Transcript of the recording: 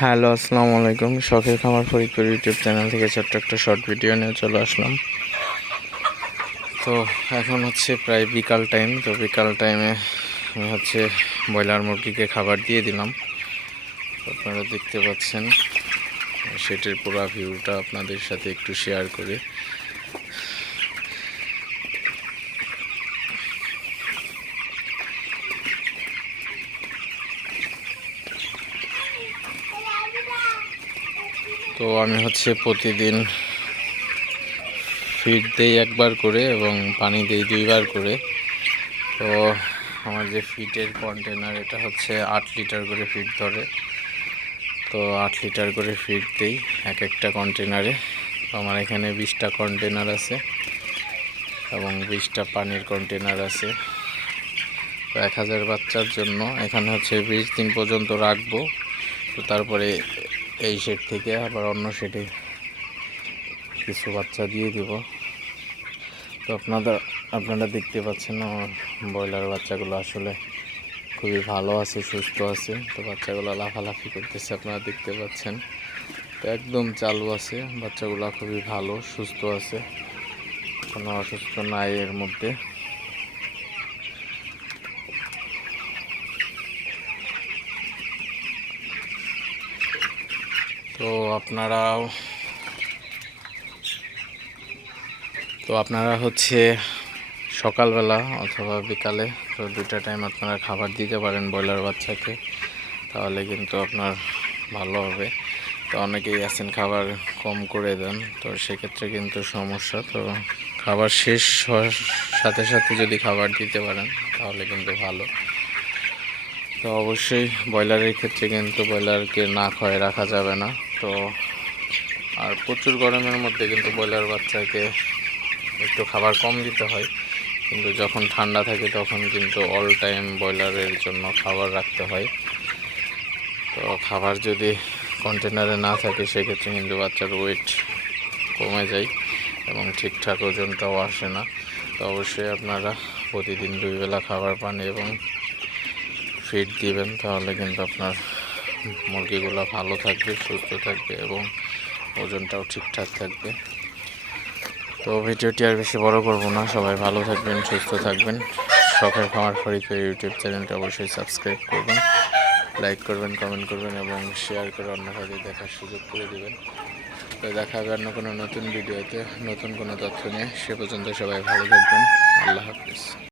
Hello, আসসালামু আলাইকুম। শখের খামার ফরিদপুর ইউটিউব চ্যানেল থেকে ছোট্ট একটা শর্ট ভিডিও নিয়ে চলে আসলাম। তো এখন হচ্ছে প্রায় বিকাল টাইম। তো বিকাল টাইমে আমি হচ্ছে ব্রয়লার মুরগিকে খাবার দিয়ে দিলাম। আপনারা দেখতে পাচ্ছেন, সেটির পুরো ভিউটা আপনাদের সাথে একটু শেয়ার করি। তো আমি হচ্ছে প্রতিদিন ফিড দেই একবার করে এবং পানি দেই দুইবার করে। তো আমার যে ফিটের কন্টেনার এটা হচ্ছে আট লিটার করে ফিট ধরে। তো আট লিটার করে ফিট দেই এক একটা কন্টেনারে আমার এখানে বিশটা কন্টেনার আছে এবং বিশটা পানির কন্টেনার আছে। তো এক হাজার বাচ্চার জন্য এখানে হচ্ছে বিশ দিন পর্যন্ত রাখব। তো তারপরে এই শেড থেকে আবার অন্য শেডে কিছু বাচ্চা দিয়ে দিব। তো আপনারা আপনারা দেখতে পাচ্ছেন আমার ব্রয়লার বাচ্চাগুলো আসলে খুবই ভালো আছে, সুস্থ আছে। তো বাচ্চাগুলো লাফালাফি করতেছে, আপনারা দেখতে পাচ্ছেন। তো একদম চালু আছে, বাচ্চাগুলো খুবই ভালো, সুস্থ আছে। কোনো অসুস্থ নাই এর মধ্যে। তো আপনারাও তো আপনারা হচ্ছে সকালবেলা অথবা বিকালে তো দুটা টাইম আপনারা খাবার দিতে পারেন ব্রয়লার বাচ্চাকে, তাহলে কিন্তু আপনার ভালো হবে। তো অনেকেই আছেন খাবার কম করে দেন, তো সেক্ষেত্রে কিন্তু সমস্যা। তো খাবার শেষ হওয়ার সাথে সাথে যদি খাবার দিতে পারেন, তাহলে কিন্তু ভালো। তো অবশ্যই ব্রয়লারের ক্ষেত্রে কিন্তু ব্রয়লারকে না খয়ে রাখা যাবে না। তো আর প্রচুর গরমের মধ্যে কিন্তু ব্রয়লার বাচ্চাকে একটু খাবার কম দিতে হয়। কিন্তু যখন ঠান্ডা থাকে তখন কিন্তু অল টাইম ব্রয়লারের জন্য খাবার রাখতে হয়। তো খাবার যদি কন্টেনারে না থাকে সেক্ষেত্রে কিন্তু বাচ্চার ওয়েট কমে যায় এবং ঠিকঠাক ওজনটাও আসে না। তো অবশ্যই আপনারা প্রতিদিন দুই বেলা খাবার পান এবং ফিড দিবেন, তাহলে কিন্তু আপনার মুরগিগুলো ভালো থাকবে, সুস্থ থাকবে এবং ওজনটাও ঠিকঠাক থাকবে। তো ভিডিওটি আর বেশি বড় করব না, সবাই ভালো থাকবেন, সুস্থ থাকবেন। শখের খামার ফরিদপুর ইউটিউব চ্যানেলটা অবশ্যই সাবস্ক্রাইব করবেন, লাইক করবেন, কমেন্ট করবেন এবং শেয়ার করে অন্য কাজে দেখার সুযোগ করে দেবেন। তো দেখা হবে অন্য কোনো নতুন ভিডিওতে, নতুন কোনো তথ্য নিয়ে, সে পর্যন্ত সবাই ভালো থাকবেন, আল্লাহ হাফিজ।